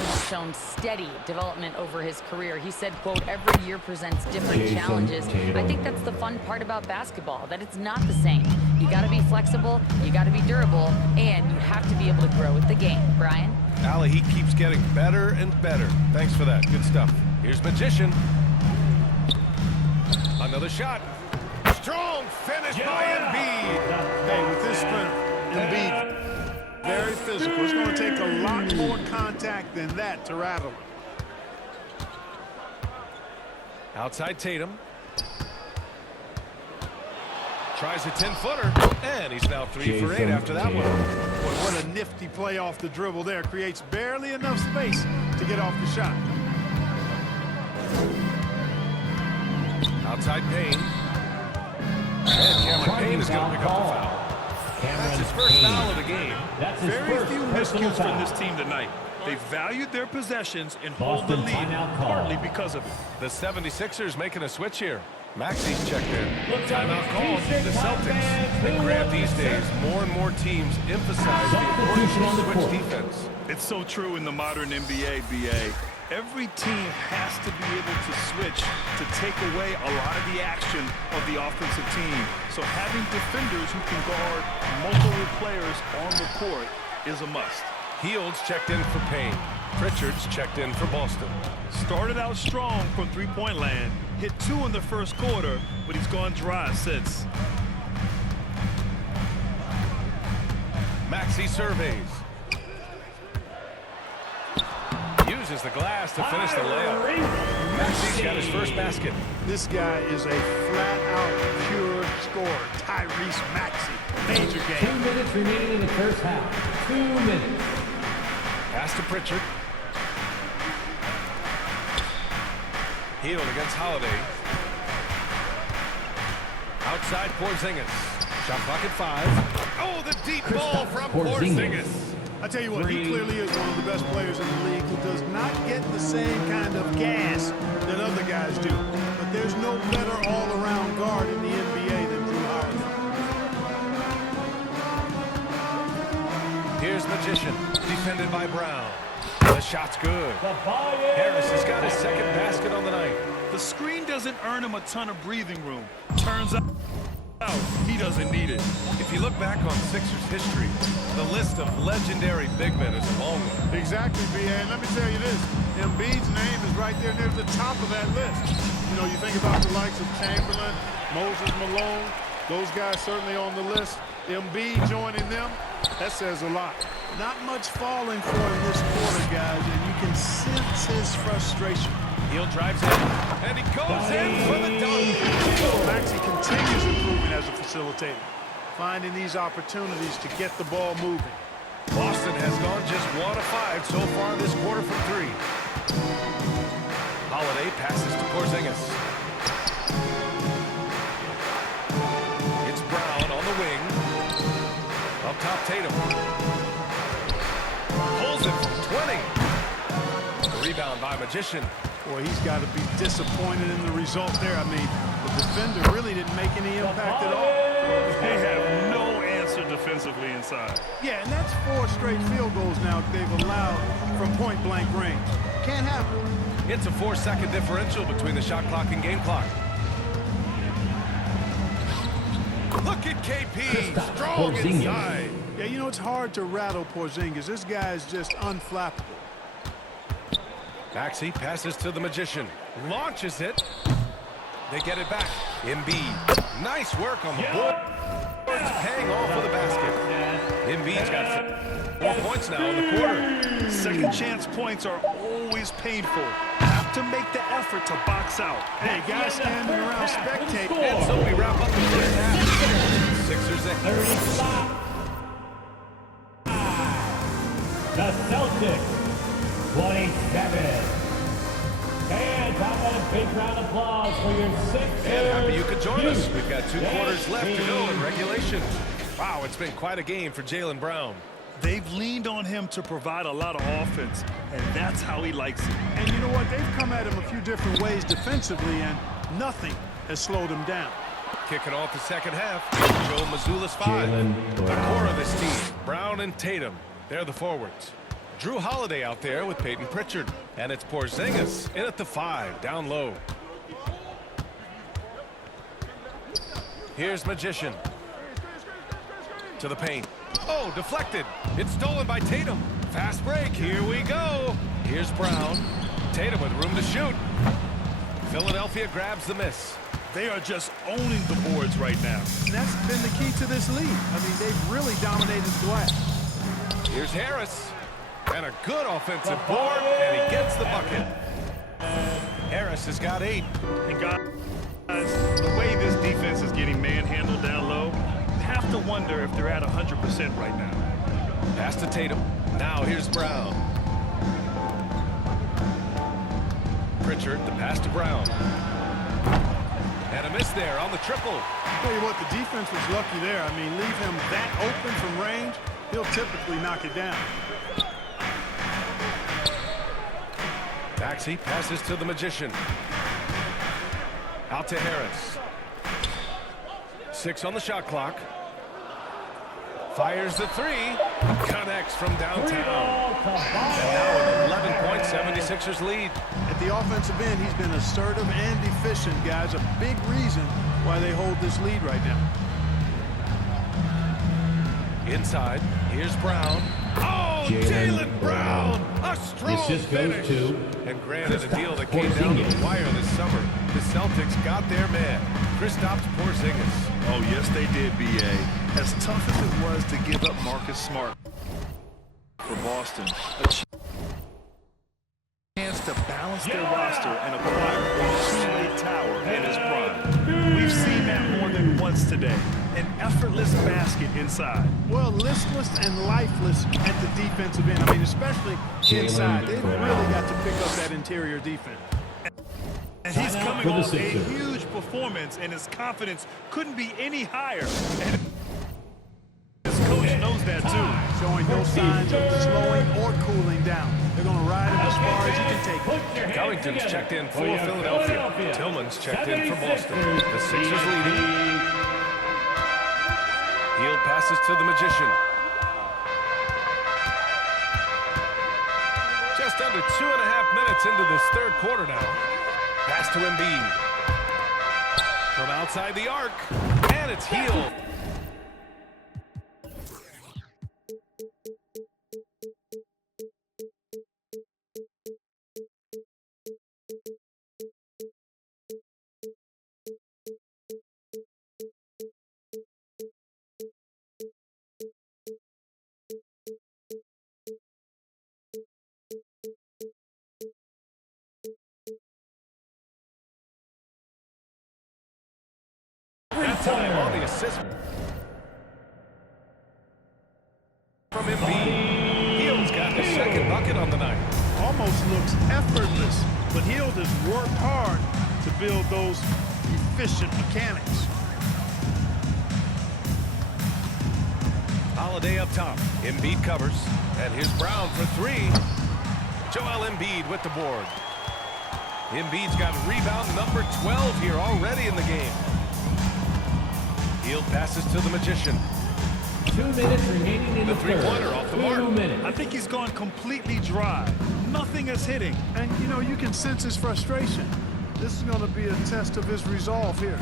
Brown has shown steady development over his career. He said, quote, every year presents different challenges. I think that's the fun part about basketball, that it's not the same. You got to be flexible, you got to be durable, and you have to be able to grow with the game. Brian? Allie, he keeps getting better and better. Thanks for that. Good stuff. Here's Magician. Another shot. Strong finish by Embiid. Hey, with this strength, Embiid, very physical. It's going to take a lot more contact than that to rattle him. Outside Tatum. Tries a 10-footer, and he's now 3 for 8 after that one. Boy, what a nifty play off the dribble there. Creates barely enough space to get off the shot. Outside Payne. And Cameron Payne is going to pick up the foul. That's his first foul of the game. Very few miscues from this team tonight. They valued their possessions and hold the lead, partly because of it. The 76ers making a switch here. Maxi's checked in. Timeout called. The Celtics. They grab these days. More and more teams emphasize the importance of switch defense. It's so true in the modern NBA, BA. Every team has to be able to switch to take away a lot of the action of the offensive team. So having defenders who can guard multiple players on the court is a must. Hields checked in for Payne. Pritchard's checked in for Boston. Started out strong from three-point land. Hit 2 in the first quarter, but he's gone dry since. Maxey surveys. Uses the glass to finish the layup. Maxey's got his first basket. This guy is a flat-out pure scorer. Tyrese Maxey. Major game. 2 minutes remaining in the first half. 2 minutes. Pass to Pritchard. Hield against Holiday. Outside Porzingis. Shot clock at 5. Oh, the deep ball from Porzingis. I tell you what, he clearly is one of the best players in the league who does not get the same kind of gas that other guys do. But there's no better all-around guard in the NBA than Drew Holiday. Here's Magician, defended by Brown. The shot's good. Harris has got his second basket on the night. The screen doesn't earn him a ton of breathing room. Turns out he doesn't need it. If you look back on Sixers history, the list of legendary big men is a long one. Exactly, B.A. And let me tell you this. Embiid's name is right there near the top of that list. You know, you think about the likes of Chamberlain, Moses Malone, those guys certainly on the list. Embiid joining them, that says a lot. Not much falling for in this quarter, guys, and you can sense his frustration. Hield drives in, and he goes in for the dunk. Maxey continues improving as a facilitator, finding these opportunities to get the ball moving. Boston has gone just 1 of 5 so far this quarter from 3. Holiday passes to Porzingis. It's Brown on the wing. Up top, Tatum. Pulls it from 20. The rebound by Magician. Boy, he's got to be disappointed in the result there. I mean, the defender really didn't make any impact at all. They have no answer defensively inside. Yeah, and that's 4 straight field goals now they've allowed from point-blank range. Can't happen. It's a 4-second differential between the shot clock and game clock. Look at KP, strong inside. Yeah, you know, it's hard to rattle Porzingis. This guy is just unflappable. Maxey passes to the Magician. Launches it. They get it back. Embiid. Nice work on the board. Hang off for the basket. Embiid's got 4 points now in the quarter. Second chance points are always painful. Have to make the effort to box out. Hey, guys standing around spectating. And so we wrap up the first half. Sixers ahead. The Celtics, 27. And how about a big round of applause for your Sixers? And happy you could join us. We've got 2 quarters left to go in regulation. Wow, it's been quite a game for Jaylen Brown. They've leaned on him to provide a lot of offense, and that's how he likes it. And you know what? They've come at him a few different ways defensively, and nothing has slowed him down. Kicking off the second half, Joe Mazzulla's 5. The core of this team, Brown and Tatum, they're the forwards. Drew Holiday out there with Peyton Pritchard. And it's Porzingis in at the 5, down low. Here's Magician. To the paint. Oh, deflected. It's stolen by Tatum. Fast break. Here we go. Here's Brown. Tatum with room to shoot. Philadelphia grabs the miss. They are just owning the boards right now. And that's been the key to this lead. I mean, they've really dominated the glass. Here's Harris. And a good offensive board, and he gets the bucket. Harris has got 8. And guys, the way this defense is getting manhandled down low, you have to wonder if they're at 100% right now. Pass to Tatum. Now here's Brown. Pritchard, the pass to Brown. And a miss there on the triple. Tell you what, the defense was lucky there. I mean, leave him that open from range, he'll typically knock it down. Maxey passes to the Magician. Out to Harris. 6 on the shot clock. Fires the 3. Connects from downtown. And now an 11-point 76ers lead. At the offensive end, he's been assertive and efficient, guys. A big reason why they hold this lead right now. Inside, here's Brown. Oh, Jaylen Brown! A strong Assist goes finish. to And granted, a deal that came down to the wire this summer. The Celtics got their man, Kristaps Porzingis. Oh, yes, they did, B.A. As tough as it was to give up Marcus Smart for Boston, a chance to balance their roster and acquire a two-way tower in his prime. We've seen that more than once today. An effortless basket inside. Well, listless and lifeless at the defensive end. I mean, especially inside. They've really got to pick up that interior defense. And he's Timeout coming for the off a Sixers. huge performance, and his confidence couldn't be any higher. And his coach knows that, too. Showing no signs of slowing or cooling down. They're going to ride him as far as he can take it. Covington's checked in for Philadelphia. Tillman's checked in for Boston. The Sixers leading. Hield passes to the Magician. Just under 2.5 minutes into this third quarter now. Pass to Embiid. From outside the arc. And it's Hield. That time on the assist from Embiid. Hield's got the second bucket on the night. Almost looks effortless, but Hield has worked hard to build those efficient mechanics. Holiday up top. Embiid covers. And here's Brown for 3. Joel Embiid with the board. Embiid's got rebound number 12 here already in the game. Hield passes to the Magician. 2 minutes remaining in The the third. three-pointer off the mark. 2 minutes. I think he's gone completely dry. Nothing is hitting. And, you know, you can sense his frustration. This is going to be a test of his resolve here.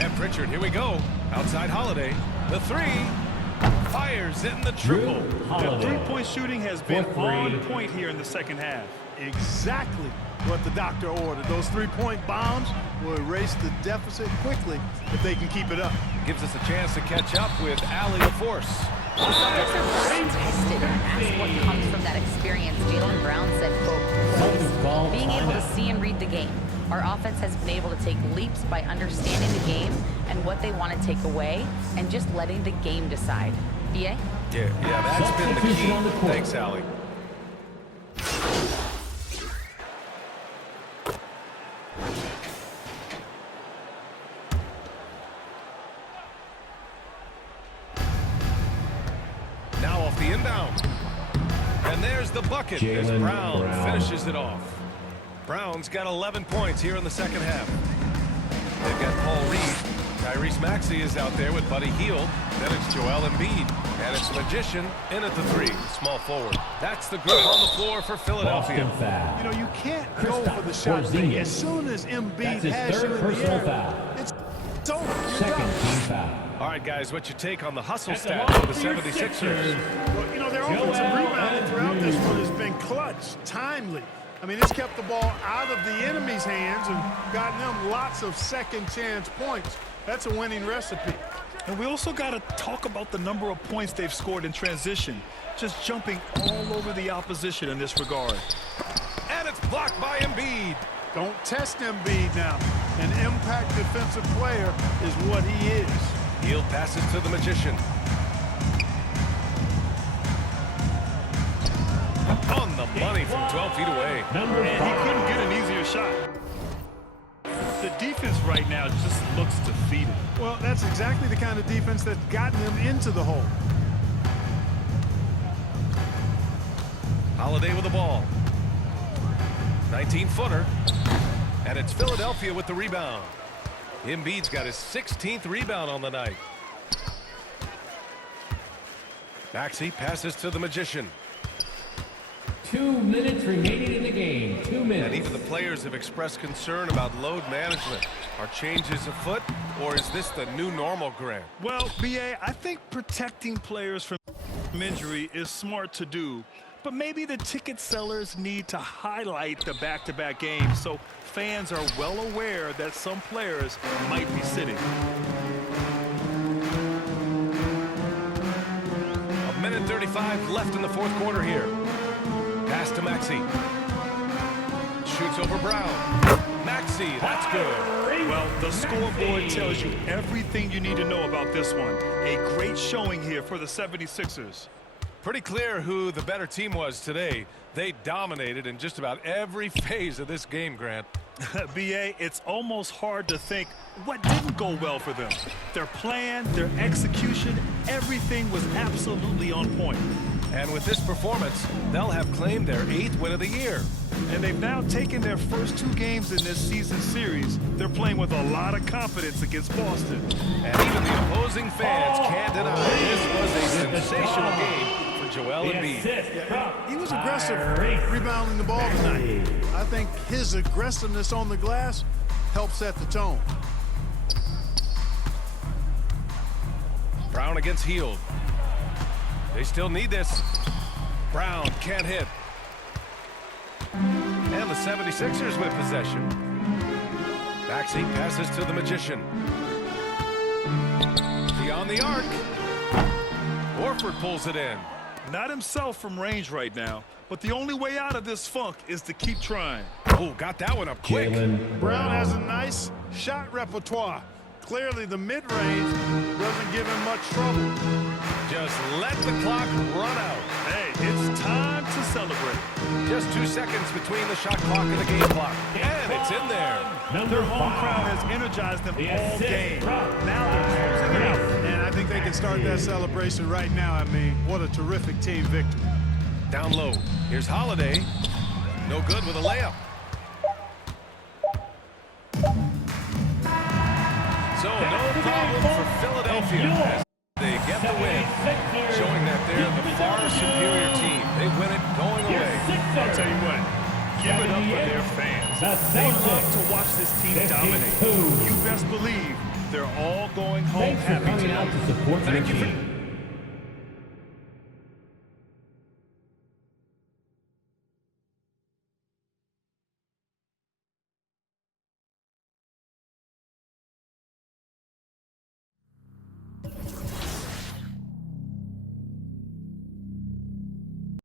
And Pritchard, here we go. Outside Holiday. The 3. Fires in the triple. Drew The Holiday. three-point shooting has been For three. on point here in the second half. Exactly what the doctor ordered. Those three-point bombs will erase the deficit quickly if they can keep it up. Gives us a chance to catch up with Allie LaForce. The Celtics are very tested, and that's what comes from that experience. Jaylen Brown said, Celtics ball quote, being able to timeout. see and read the game. Our offense has been able to take leaps by understanding the game and what they want to take away and just letting the game decide. BA? Yeah, that's been the Substitution key. on the court. Thanks, Allie. Now off the inbound. And there's the bucket as Jaylen Brown Brown. finishes it off. Brown's got 11 points here in the second half. They've got Paul Reed Tyrese Maxey is out there with Buddy Hield. Then it's Joel Embiid. And it's Magician in at the 3, small forward. That's the group on the floor for Philadelphia. Boston foul. You know, you can't go for the shot Kristaps thing. Porzingis. As soon as Embiid That's his has you third in the personal air, foul. it's over. You're Second done. team foul. All right, guys, what's your take on the hustle That's stat the for line the for your 76ers? Sixers. Well, you know, their Joel offensive rebounding throughout this Embiid. one has been clutch, timely. I mean, it's kept the ball out of the enemy's hands and gotten them lots of second chance points. That's a winning recipe. And we also got to talk about the number of points they've scored in transition, just jumping all over the opposition in this regard. And it's blocked by Embiid. Don't test Embiid now. An impact defensive player is what he is. Hield passes to the Magician. On the money from 12 feet away. Number And he 5. couldn't get an easier shot. The defense right now just looks defeated. Well, that's exactly the kind of defense that's gotten them into the hole. Holiday with the ball. 19-footer. And it's Philadelphia with the rebound. Embiid's got his 16th rebound on the night. Maxey passes to the Magician. 2 minutes remaining in the game. 2 minutes. And even the players have expressed concern about load management. Are changes afoot, or is this the new normal, Grant? Well, B.A., I think protecting players from injury is smart to do, but maybe the ticket sellers need to highlight the back-to-back games so fans are well aware that some players might be sitting. A minute 35 left in the fourth quarter here. Pass to Maxey. Shoots over Brown. Maxey, that's good. Well, the scoreboard tells you everything you need to know about this one. A great showing here for the 76ers. Pretty clear who the better team was today. They dominated in just about every phase of this game, Grant. B.A., it's almost hard to think what didn't go well for them. Their plan, their execution, everything was absolutely on point. And with this performance, they'll have claimed their 8th win of the year. And they've now taken their first 2 games in this season series. They're playing with a lot of confidence against Boston. And even the opposing fans can't deny this was a sensational game for Joel Embiid. He was aggressive rebounding the ball tonight. I think his aggressiveness on the glass helped set the tone. Brown against Hield. They still need this. Brown can't hit. And the 76ers with possession. Maxey passes to the Magician. Beyond the arc. Horford pulls it in. Not himself from range right now, but the only way out of this funk is to keep trying. Oh, got that one up quick. Jaylen Brown has a nice shot repertoire. Clearly the mid-range doesn't give him much trouble. Just let the clock run out. Hey, it's time to celebrate. Just 2 seconds between the shot clock and the game clock. And it's in there. Number Their home 5. crowd has energized them The all assist game. from Now they're closing it out. And I think they can start that celebration right now. I mean, what a terrific team victory. Down low. Here's Holiday. No good with a layup. So no problem for Philadelphia as they get the win, showing that they're the far superior team. They win it going away. I'll tell you what, give it up for their fans. They love to watch this team dominate. You best believe they're all going home Thanks for happy coming out tonight. to support your Thank you for team.